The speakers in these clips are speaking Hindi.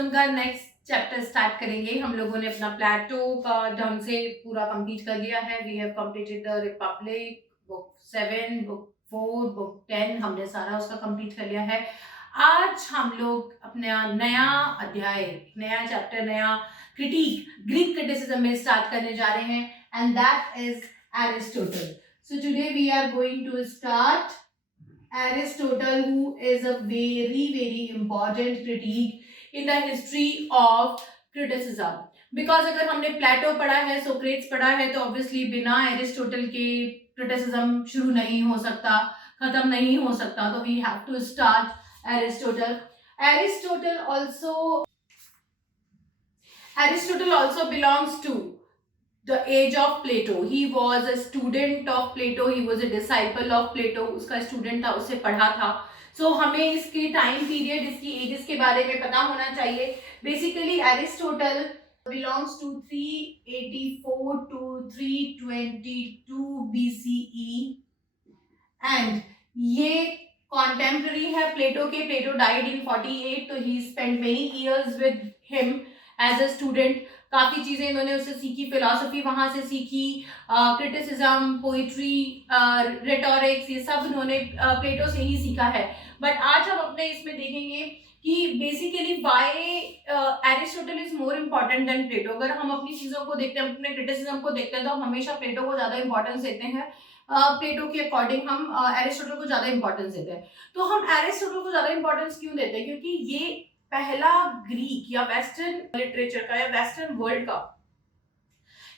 क्रिटिसिज्म का नेक्स्ट चैप्टर स्टार्ट करेंगे। हम लोगों ने अपना प्लेटो का ढंग से पूरा कंप्लीट कर लिया है। We have completed the Republic, book 7, book 4, book 10, हमने सारा उसका कंप्लीट कर लिया है। आज हम लोग अपना नया अध्याय, नया चैप्टर, नया क्रिटिक, ग्रीक क्रिटिसिज्म में स्टार्ट करने जा रहे हैं, and that is Aristotle. So today we are going to start Aristotle, who is a very important critique in the history of criticism. Because अगर हमने प्लेटो पढ़ा है, सोक्रेट्स पढ़ा है, तो ऑब्वियसली बिना एरिस्टोटल के क्रिटिसिज्म शुरू नहीं हो सकता, खत्म नहीं हो सकता, तो we have to start Aristotle. Aristotle also belongs to the age of Plato. He was a student of Plato. He was a disciple of Plato. उसका स्टूडेंट था, उससे पढ़ा था. So हमें इसके टाइम पीरियड, इसकी एजेस के बारे में पता होना चाहिए. Basically Aristotle belongs to 384 to 322 BCE and ये contemporary है प्लेटो के. प्लेटो died in 48, तो he spent many years with him as a student. काफी चीजें इन्होंने उससे सीखी, फिलॉसफी वहां से सीखी, क्रिटिसिज्म, पोइट्री, रेटोरिक्स, ये सब इन्होंने प्लेटो से ही सीखा है. बट आज हम अपने इसमें देखेंगे कि basically why Aristotle is more important than Plato. अगर हम अपनी चीजों को देखते हैं, अपने क्रिटिसिज्म को देखते हैं, तो हम हमेशा प्लेटो को ज्यादा इंपॉर्टेंस देते हैं. प्लेटो के अकॉर्डिंग हम एरिस्टोटल को ज्यादा इंपॉर्टेंस देते हैं. तो हम एरिस्टोटल को ज्यादा इंपॉर्टेंस क्यों देते हैं? क्योंकि ये पहला ग्रीक या वेस्टर्न लिटरेचर का या वेस्टर्न वर्ल्ड का,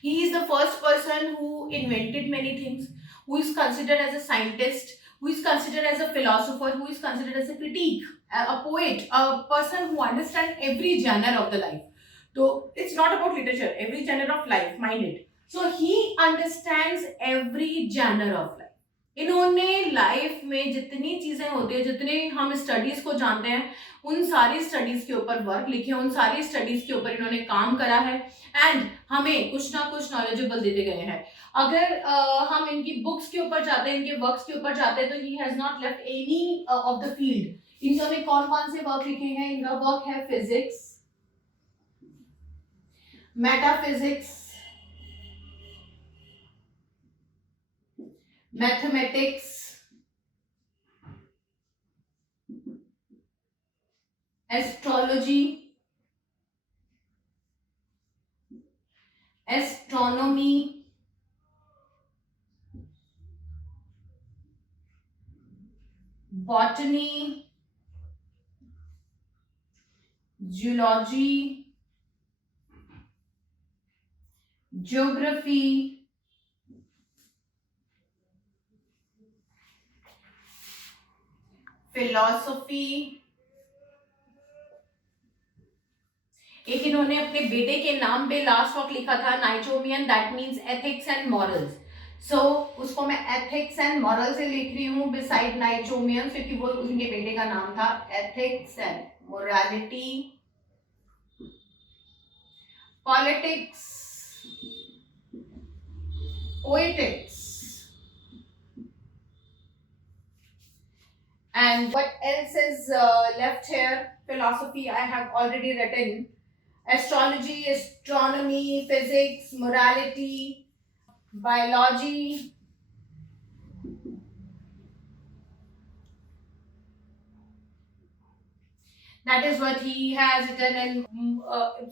he is the first person who invented many things, who is considered as a scientist, who is considered as a philosopher, who is considered as a critic, a poet, a person who understands every genre of the life. So it's not about literature, every genre of life, mind it. So he understands every genre of life. इन्होंने लाइफ में जितनी चीजें होती है, जितने हम स्टडीज को जानते हैं, उन सारी स्टडीज के ऊपर वर्क लिखे, उन सारी स्टडीज के ऊपर इन्होंने काम करा है एंड हमें कुछ ना कुछ नॉलेजेबल देते गए हैं. अगर हम इनकी बुक्स के ऊपर जाते हैं, इनके वर्क्स के ऊपर जाते हैं, तो he has not left any of the field. इन्होंने कौन कौन से वर्क लिखे हैं? इनका वर्क है physics, metaphysics, mathematics, astrology, astronomy, botany, geology, geography, philosophy. एक इन्होंने अपने बेटे के नाम पे लास्ट वर्क लिखा था, Nicomachean, that means ethics and morals. So उसको मैं एथिक्स एंड मॉरल से लिख रही हूँ बिसाइड नाइचोमियन, क्योंकि वो उनके बेटे का नाम था. Ethics and morality, politics, poetics. And what else is left here? Philosophy I have already written. Astrology, astronomy, physics, morality, biology. That is what he has written. And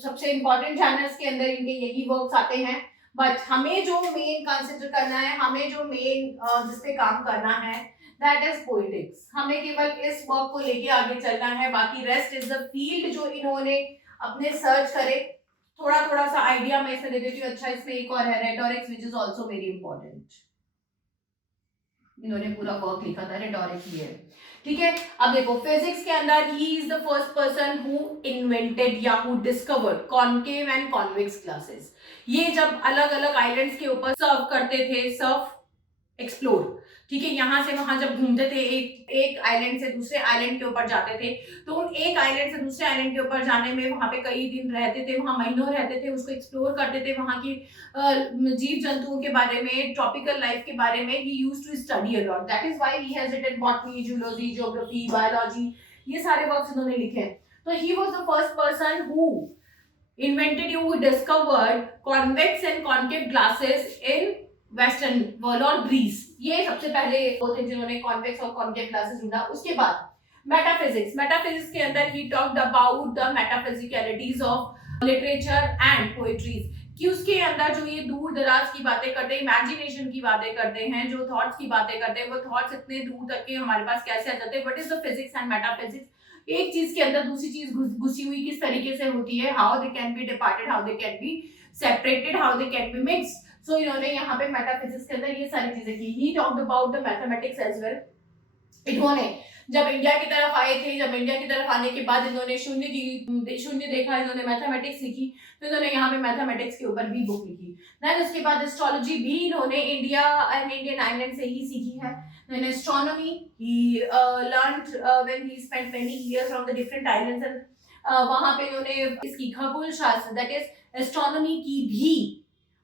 सबसे important channels के अंदर इनके यही works आते हैं. But हमें जो main consider करना है, हमें जो main जिस पे काम करना है, दैट इज पोएटिक्स. हमें केवल इस वर्क को लेके आगे चलना है. बाकी रेस्ट इज द फील्ड जो इन्होंने अपने सर्च करे. थोड़ा थोड़ा सा आइडिया मैं इसमें दे देती हूँ. अच्छा, इसमें एक और है rhetorics, which is also very important. इन्होंने पूरा वर्क लिखा था, रेटोरिक्स ही है. ठीक है. अब देखो, फिजिक्स के अंदर ही is the first person who invented या who discovered concave and convex glasses. ये जब अलग अलग आइलैंड्स के ऊपर सर्व करते थे, सर्व एक्सप्लोर, ठीक है, यहाँ से वहां जब घूमते थे, एक आइलैंड से दूसरे आइलैंड के ऊपर जाते थे, तो उन एक आइलैंड से दूसरे आइलैंड के ऊपर जाने में वहां पे कई दिन रहते थे, वहां महीनों रहते थे, उसको एक्सप्लोर करते थे, वहां की जीव जंतुओं के बारे में, ट्रॉपिकल लाइफ के बारे में. He used to study a lot. That is why he has written botany, zoology, geography, biology. ये सारे वर्क्स इन्होंने लिखे हैं. तो he was the first person who invented you discovered convex and concave glasses in western world और ग्रीस। ये सबसे पहले वो थे जिन्होंने कॉन्वेक्स और कॉन्केव ग्लासेस ढूंढा। उसके बाद मेटाफिजिक्स के अंदर ही talked about the metaphysicalities of literature and poetries, कि उसके अंदर जो ये दूर दराज की बातें करते हैं, इमेजिनेशन की बातें करते हैं, जो थॉट्स की बातें करते हैं, वो थॉट्स इतने दूर तक के हमारे पास कैसे आ जाते हैं, what is the physics and metaphysics, एक चीज के अंदर दूसरी चीज घुसी हुई किस तरीके से होती है, how they can be departed, how they can be separated, how they can be mixed. So इन्होंने यहाँ पे मेटाफिजिक्स के अंदर ये सारी चीजें की। He talked about the mathematics as well. इन्होंने जब इंडिया की तरफ आए थे, जब इंडिया की तरफ आने के बाद इन्होंने शून्य देखा, इन्होंने मैथमेटिक्स लिखी, तो इन्होंने यहाँ पे मैथमेटिक्स के ऊपर भी बुक लिखी। देन उसके बाद एस्ट्रोलॉजी भी इन्होंने इंडिया एंड इंडियन आइलैंड से ही सीखी है। Then astronomy, he learned when he spent many years on the different islands and वहाँ पे इन्होंने इसकी खगोल शास्त्र दैट इज एस्ट्रोनॉमी की भी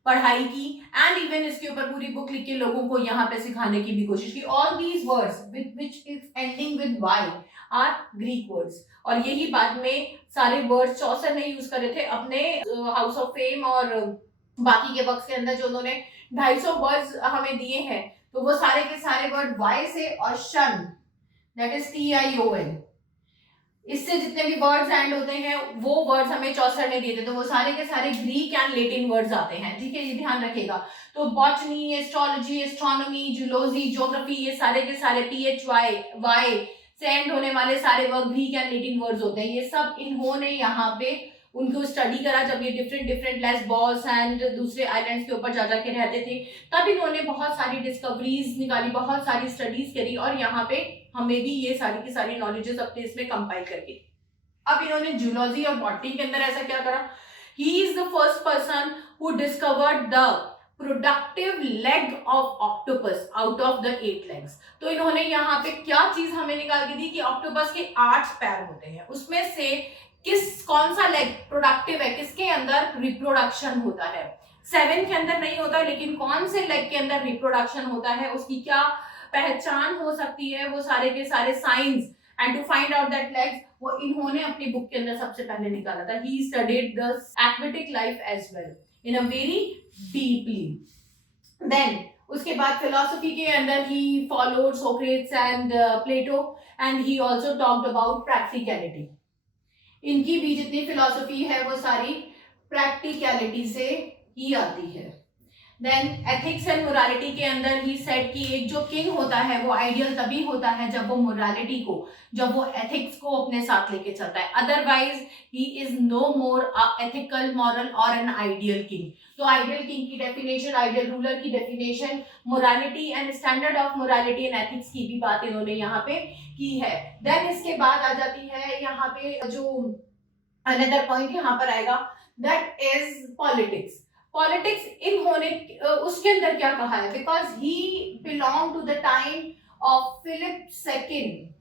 पढ़ाई की, एंड इवन इसके ऊपर पूरी बुक लिख के लोगों को यहाँ पे सिखाने की भी कोशिश की। All these words which is ending with Y are Greek words, और यही बाद में सारे वर्ड्स चौसर ने यूज करे थे अपने हाउस ऑफ फेम और बाकी के वर्क्स के अंदर जो उन्होंने 250 वर्ड्स हमें दिए हैं, तो वो सारे के सारे वर्ड वाई से और शन दैट इज TION, इससे जितने भी वर्ड्स एंड होते हैं वो वर्ड्स हमें चौसर ने दिए थे, तो वो सारे के सारे ग्रीक एंड लेटिन वर्ड्स आते हैं। ठीक है, ये ध्यान रखेगा। तो botany, astrology, astronomy, zoology, geography, ये सारे के सारे PHY से एंड होने वाले सारे word Greek and Latin words होते हैं। ये सब इन्होंने यहाँ पे उनको स्टडी करा जब ये डिफरेंट लेस्बोस एंड दूसरे आइलैंड्स के ऊपर जा के रहते थे, तब इन्होंने बहुत सारी डिस्कवरीज निकाली, बहुत सारी स्टडीज करी, और यहाँ पे हमें भी ये सारी की सारी नॉलेजेस अपने इसमें कंपाइल करके। अब इन्होंने जूलॉजी और बॉटनी के अंदर ऐसा क्या करा, ही is the first person who discovered the productive leg of octopus out of the 8 legs. तो इन्होंने यहाँ पे क्या चीज हमें निकाल के दी कि ऑक्टोपस के 8 पैर होते हैं, उसमें से कौन सा लेग प्रोडक्टिव है, किसके अंदर रिप्रोडक्शन होता है। 7 के अंदर नहीं होता, लेकिन कौन से लेग के अंदर रिप्रोडक्शन होता है, उसकी क्या पहचान हो सकती है, वो सारे के सारे science and to find out that legs वो इन्होंने अपनी बुक के अंदर सबसे पहले निकाला था। He studied the aquatic life as well in a very deeply. Then उसके बाद फिलोसफी के अंदर he followed Socrates and Plato, and he also talked about practicality. इनकी भी जितनी फिलॉसफी है वो सारी प्रैक्टिकलिटी से ही आती है। देन एथिक्स एंड मोरालिटी के अंदर ही सेड कि एक जो किंग होता है वो आइडियल तभी होता है जब वो मोरालिटी को, जब वो एथिक्स को अपने साथ लेके चलता है, otherwise he is no more a ethical, moral और एन आइडियल किंग। तो आइडियल किंग की डेफिनेशन, आइडियल रूलर की definition, morality and standard of morality and ethics की भी बात इन्होंने यहाँ पे की है। देन इसके बाद आ जाती है यहाँ पे जो अनदर पॉइंट यहाँ पर आएगा दैट इज पॉलिटिक्स। पॉलिटिक्स इन्होंने उसके अंदर क्या कहा है, because he belong to the time of Philip second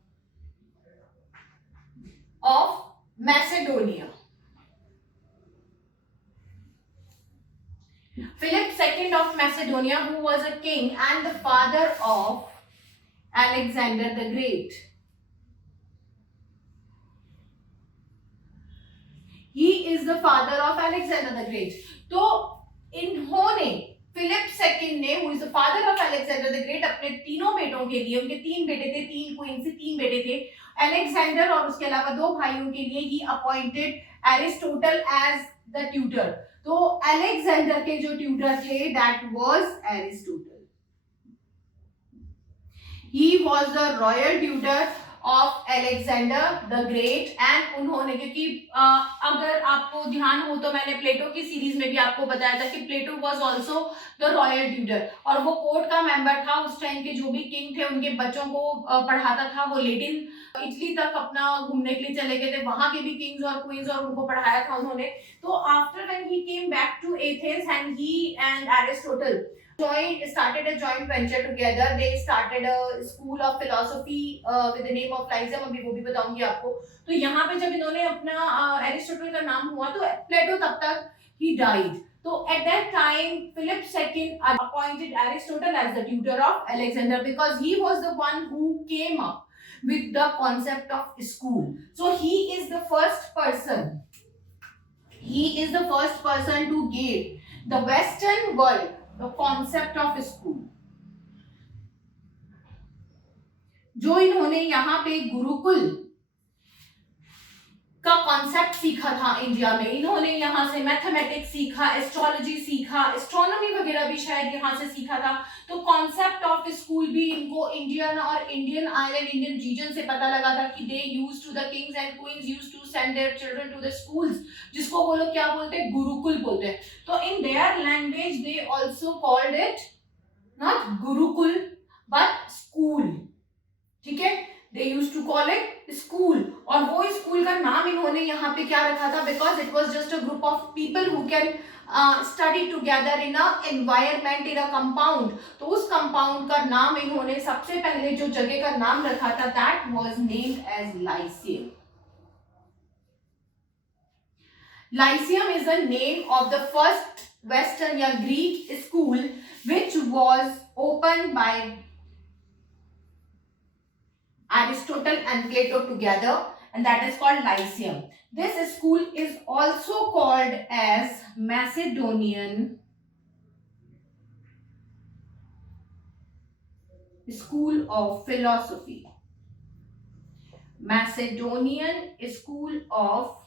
of Macedonia. Philip II of Macedonia, who was a king and the father of Alexander the Great. He is the father of Alexander the Great. तो इन्होंने फिलिप सेकंड ने, who is the father of Alexander the great, अपने तीनों बेटों के लिए, उनके 3 बेटे थे, 3 क्वीन से 3 बेटे थे, अलेक्जेंडर और उसके अलावा 2 भाइयों के लिए he appointed Aristotle as the tutor. तो अलेक्जेंडर के जो ट्यूटर थे that was Aristotle. He was the royal tutor of Alexander the Great, and उन्होंने, क्योंकि अगर आपको ध्यान हो तो मैंने प्लेटो की सीरीज में भी आपको बताया था कि Plato was also the royal tutor, और वो कोर्ट का मेंबर था। उस टाइम के जो भी किंग थे उनके बच्चों को पढ़ाता था। वो लेटिन इटली तक अपना घूमने के लिए चले गए थे, वहां के भी किंग्स और क्वींस और उनको पढ़ाया था उन्होंने। तो after when he came back to Athens and he and Aristotle started a joint venture together. They started a school of philosophy with the name of Lyceum. अभी वो भी बताऊंगी आपको। तो यहाँ पे जब इन्होंने अपना एरिस्टोटल का नाम हुआ तो प्लेटो तब तक he died. So at that time Philip II appointed Aristotle as the tutor of Alexander because he was the one who came up with the concept of school. So he is the first person. He is the first person to give the Western world the concept of school. जो इन्होंने यहाँ पे गुरुकुल का कॉन्सेप्ट सीखा था इंडिया में, इन्होंने यहाँ से मैथमेटिक्स सीखा, एस्ट्रोलॉजी सीखा, एस्ट्रोनॉमी वगैरह भी शायद यहाँ से सीखा था। तो कॉन्सेप्ट ऑफ स्कूल भी इनको इंडियन और इंडियन आइलैंड, इंडियन रीजन से पता लगा था कि they used to the kings and queens used to send their children to the schools, जिसको वो लोग क्या बोलते हैं, गुरुकुल बोलते हैं। तो in their language they also called it not gurukul but school, ठीक है, they used to call it school. और वो स्कूल का नाम इन्होंने यहाँ पे क्या रखा था, because it was just a group of people who can study together in a environment, in a compound. तो उस कंपाउंड का नाम इन्होंने सबसे पहले जो जगह का नाम रखा था, that was named as Lyceum. Lyceum is the name of the first Western या Greek school which was opened by Aristotle and Plato together, and that is called Lyceum. This school is also called as Macedonian School of Philosophy. Macedonian School of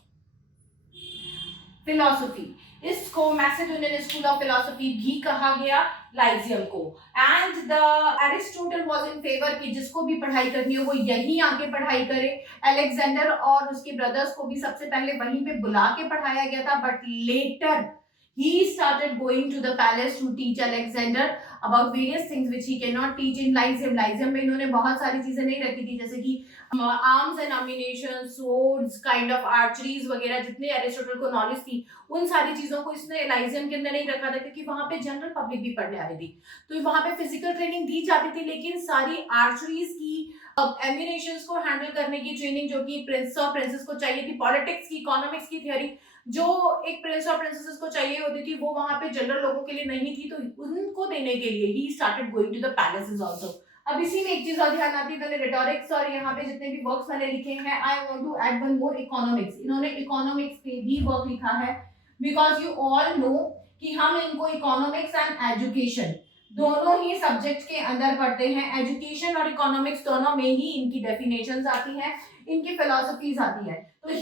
philosophy, इसको मैसेडोनियन स्कूल ऑफ फिलॉसफी भी कहा गया, लाइजियम को। And the Aristotle was in favour कि जिसको भी पढ़ाई करनी हो वो यहीं आके पढ़ाई करे। अलेक्जेंडर और उसके ब्रदर्स को भी सबसे पहले वहीं पे बुला के पढ़ाया गया था, but later he started going to the palace to teach Alexander about various things which he cannot teach in Lyceum. Lyceum में इन्होंने बहुत सारी चीजें नहीं रखी थी, जैसे कि arms and ammunition, swords, kind of archeries वगैरह, जितने एरिस्टोटल को नॉलेज थी उन सारी चीजों को इसने लाइजियम के अंदर नहीं रखा था, क्योंकि वहां पे जनरल पब्लिक भी पढ़ने आ रही थी। तो वहां पे फिजिकल ट्रेनिंग दी जाती थी, लेकिन सारी आर्चरीज की, एम्यूनेशंस को हैंडल करने की ट्रेनिंग जो कि प्रिंस और प्रिंसेस को चाहिए थी, पॉलिटिक्स की, इकोनॉमिक्स की थियरी जो एक प्रिंस और प्रिंसेस को चाहिए होती थी, वो वहां पे जनरल लोगों के लिए नहीं थी। तो उनको देने के लिए he started going to the palaces also. अब इसी में एक चीज और ध्यान आती है, रिटोरिक्स और यहाँ पे जितने भी वर्क्स मैंने लिखे हैं, I want to add one more, economics. इन्होंने इकोनॉमिक्स पे भी वर्क लिखा है, बिकॉज यू ऑल नो कि हम इनको इकोनॉमिक्स एंड एजुकेशन दोनों ही सब्जेक्ट के अंदर पढ़ते हैं। एजुकेशन और इकोनॉमिक्स दोनों में ही इनकी डेफिनेशंस आती हैं, इनकी फिलॉसफीज आती है। तो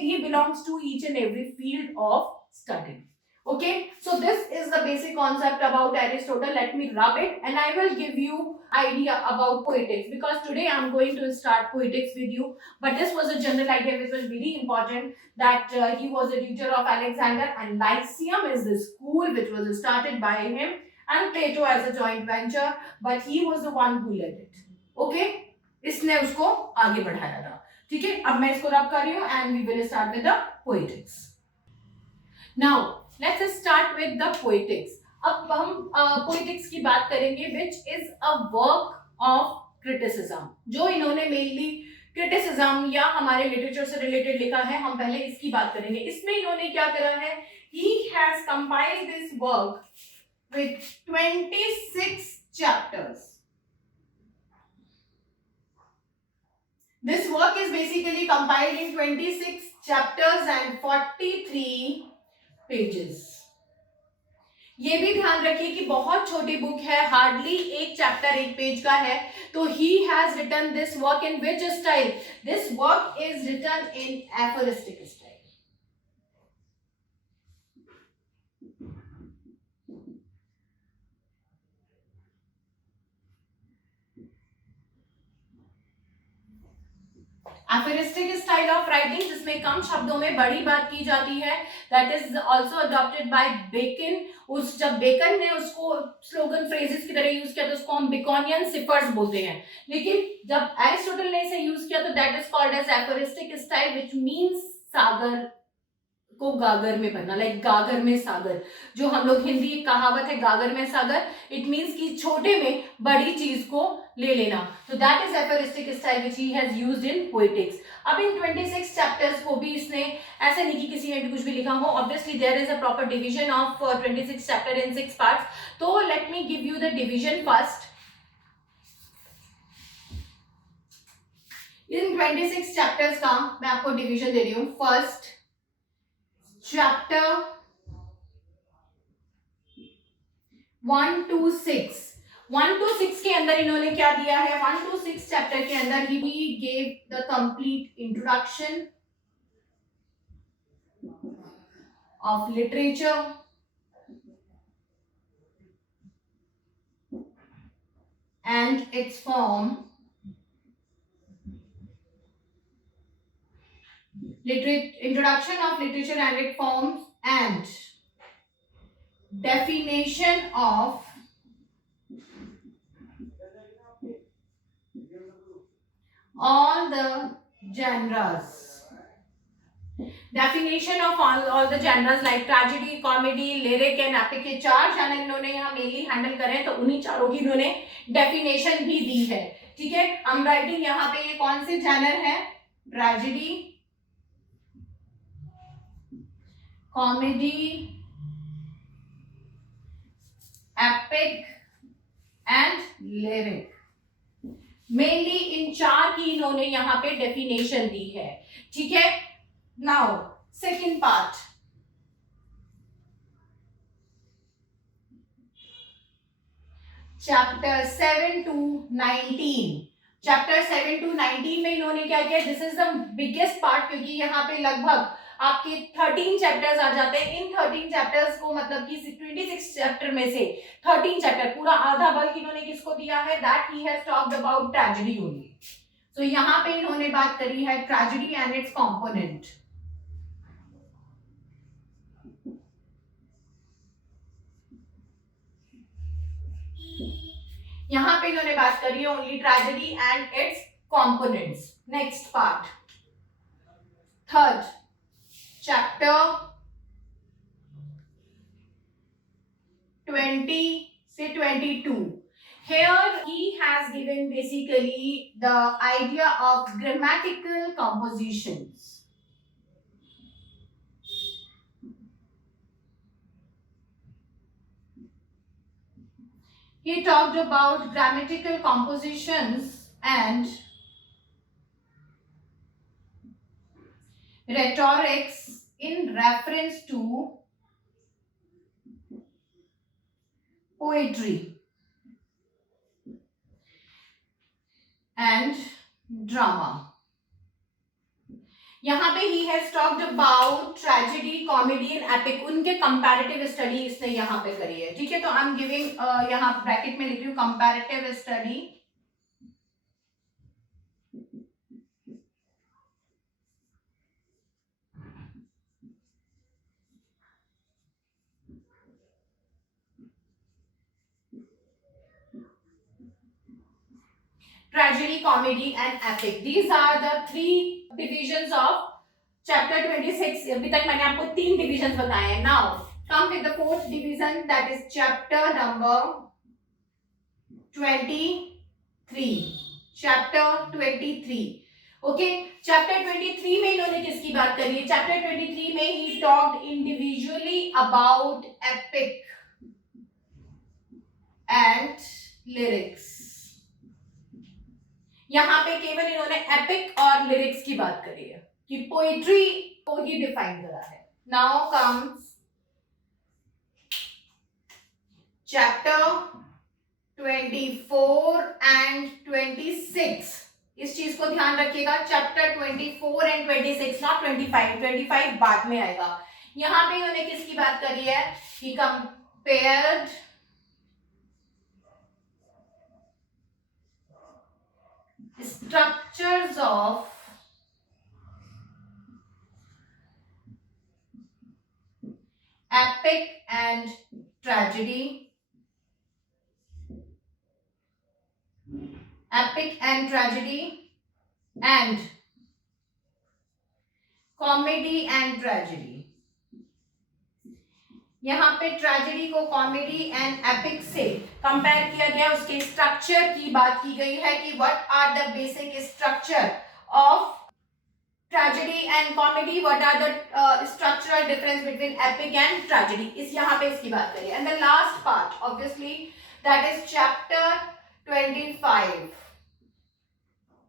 he belongs to each and every field of study. Okay, so this is the basic concept about Aristotle. Let me rub it and I will give you idea about poetics, because today I am going to start poetics with you, but this was a general idea which was very important, that he was a tutor of Alexander, and Lyceum is the school which was started by him and Plato as a joint venture, but he was the one who led it. Okay, इसने उसको आगे बढ़ाया था। ठीक है, अब मैं इसको रब कर रही हूँ and we will start with the poetics. Now let's start with the poetics. अब हम पोएटिक्स की बात करेंगे, which is a work of criticism, जो इन्होंने मेनली क्रिटिसिज्म या हमारे लिटरेचर से रिलेटेड लिखा है। हम पहले इसकी बात करेंगे। इसमें इन्होंने क्या करा है, he has compiled this work with 26 chapters. This work is basically compiled in 26 chapters and 43 pages. ये भी ध्यान रखिए कि बहुत छोटी बुक है, हार्डली एक चैप्टर एक पेज का है। तो he has written this work in which style? This work is written in aphoristic style. Aphoristic style of writing, जिसमें कम शब्दों में बड़ी बात की जाती है, that is also adopted by Bacon. जब बेकन ने उसको स्लोगन फ्रेजेस की तरह यूज किया तो उसको हम बेकोनियन सिफर्स बोलते हैं, लेकिन जब एरिस्टोटल ने इसे यूज किया तो that is called as aphoristic style, which means सागर को गागर में भरना, लाइक गागर में सागर। जो हम लोग हिंदी एक कहावत है गागर में सागर, इट मींस कि छोटे में बड़ी चीज को ले लेना। तो that is aphoristic style which he has used in poetics. अब इन 26 चैप्टर्स को भी इसने ऐसे नहीं कि किसी में भी कुछ भी लिखा हो, obviously there is a proper division of 26 chapter in 6 parts. तो let me give you the division first. इन 26 चैप्टर्स का मैं आपको डिवीजन दे रही हूं. First chapter 1 to 6. 1 to 6 के अंदर इन्होंने क्या दिया है? 1 to 6 चैप्टर के अंदर he gave the complete introduction of literature, and its form, introduction of literature and its forms, and definition of all the genres. Definition of all the genres like tragedy, comedy, lyric and epic. ये चार जनर इन्होंने यहाँ मेनली हैंडल करे हैं, तो उन्हीं चारों की इन्होंने डेफिनेशन भी दी है. ठीक है, हम राइटिंग यहाँ पे ये कौन से जनर है? Tragedy, comedy, epic and lyric. Mainly इन चार की इन्होंने यहाँ पे डेफिनेशन दी है. ठीक है, now second part, chapter 7 to 19. Chapter 7 to 19 में इन्होंने क्या किया? This is the biggest part, क्योंकि यहाँ पे लगभग आपके 13 चैप्टर्स आ जाते हैं. इन 13 चैप्टर्स को मतलब कि 26 चैप्टर में से 13 चैप्टर, पूरा आधा बल्क इन्होंने किसको दिया है? That he has talked about tragedy only. तो यहाँ पे इन्होंने बात करी है ट्रेजेडी एंड इट्स कंपोनेंट. यहाँ पे इन्होंने बात करी है only tragedy and it's components. Next part, third chapter 20 से 22. Here he has given basically the idea of grammatical compositions. He talked about grammatical compositions and rhetorics in reference to poetry and drama. यहाँ पे he has talked about tragedy, comedy and epic. उनके comparative study इसने यहाँ पे करी है. ठीक है, तो I'm giving यहाँ ब्रैकेट में लिख रही हूँ comparative study tragedy, comedy and epic. These are the three divisions of chapter 26. अभी तक मैंने आपको 3 divisions बताए हैं. Now come with the fourth division, that is chapter number 23. Chapter 23. Okay, chapter 23 में इन्होंने किसकी बात करी है? Chapter 23 में he talked individually about epic and lyrics. यहाँ पे केवल इन्होंने एपिक और लिरिक्स की बात करी है कि पोएट्री को ही डिफाइन करा है. Now comes chapter 24 and 26. इस चीज को ध्यान रखिएगा, चैप्टर 24 एंड 26, नॉट 25. 25 बाद में आएगा. यहाँ पे इन्होंने किसकी बात करी है? कि compared structures of epic and tragedy, and comedy and tragedy. यहाँ पे ट्रेजेडी को कॉमेडी एंड एपिक से कंपेयर किया गया. उसके स्ट्रक्चर की बात की गई है कि what are the basic structure of tragedy and comedy, what are the structural difference between epic and tragedy. इस यहाँ पे इसकी बात करिए. And the last part obviously that is chapter 25.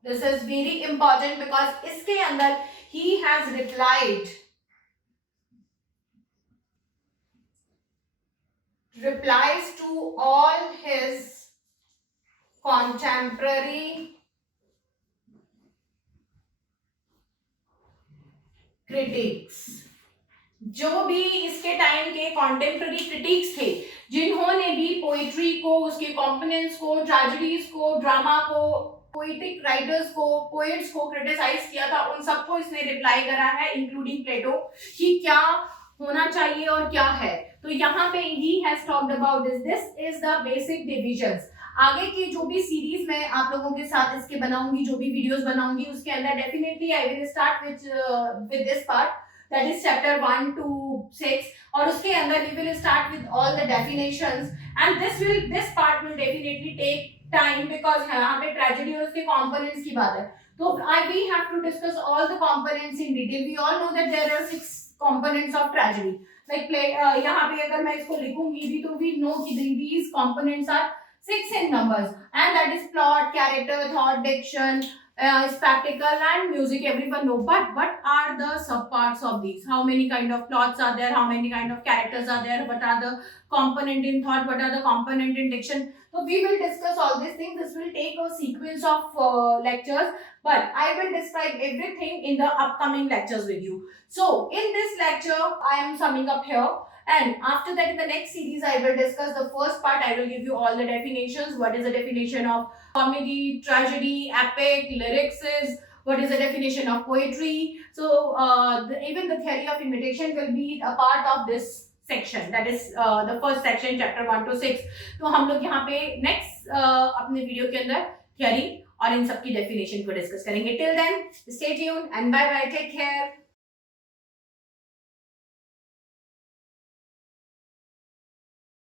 This is very important because इसके अंदर he has replies to all his contemporary critics. जो भी इसके टाइम के कॉन्टेम्प्ररी क्रिटिक्स थे, जिन्होंने भी पोइट्री को, उसके कॉम्पोनेंट्स को, ट्रेजेडीज को, ड्रामा को, पोइटिक राइटर्स को, पोएट्स को क्रिटिसाइज किया था, उन सबको इसने रिप्लाई करा है, इंक्लूडिंग प्लेटो, कि क्या होना चाहिए और क्या है. तो यहाँ पे he has talked about this. This is the basic divisions. आगे की जो भी सीरीज मैं आप लोगों के साथ इसके बनाऊंगी, जो भी वीडियोस बनाऊंगी, उसके अंदर definitely I will start with this part, that is chapter 1 to 6, और उसके अंदर we will start with all the definitions, and this part will definitely take time because यहाँ पे tragedy और उसके components की बात है. तो we have to discuss all the components in detail. We all know that there are 6 components of tragedy. Like यहाँ पे अगर मैं इसको लिखूंगी भी तो we know कि these components are 6 in numbers, and that is plot, character, thought, diction, spectacle and music. Everyone know, but what are the subparts of these? How many kind of plots are there? How many kind of characters are there? What are the component in thought? What are the component in diction? So we will discuss all these things. This will take a sequence of lectures, but I will describe everything in the upcoming lectures with you. So in this lecture I am summing up here, and after that in the next series I will discuss the first part. I will give you all the definitions. What is the definition of comedy, tragedy, epic, lyrics is, what is the definition of poetry. So even the theory of imitation will be a part of this section, that is the first section, chapter 1 to 6. तो हम लोग यहाँ पे next अपने वीडियो के अंदर theory और इन सब की definition को discuss करेंगे. Till then, stay tuned and bye bye, take care.